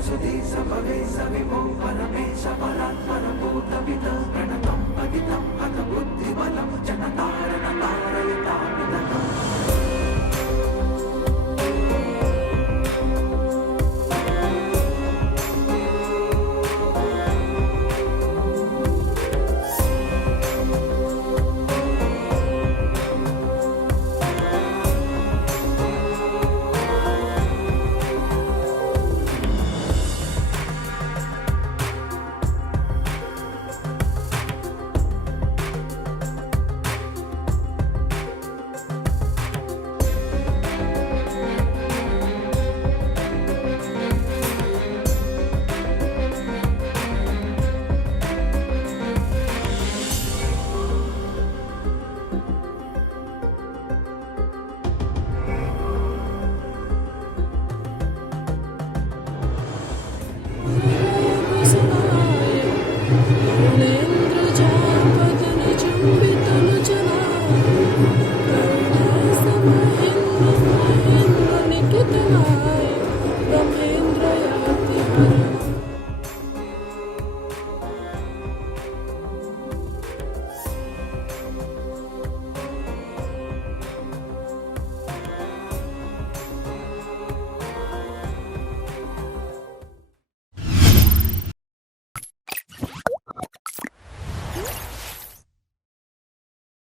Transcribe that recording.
Saraswati సభవే సవిమో Paramesha పరాత్మర Bhuta విత ప్రణతం పతితం హత బుద్ధిబలం Janata Brahmendra Yati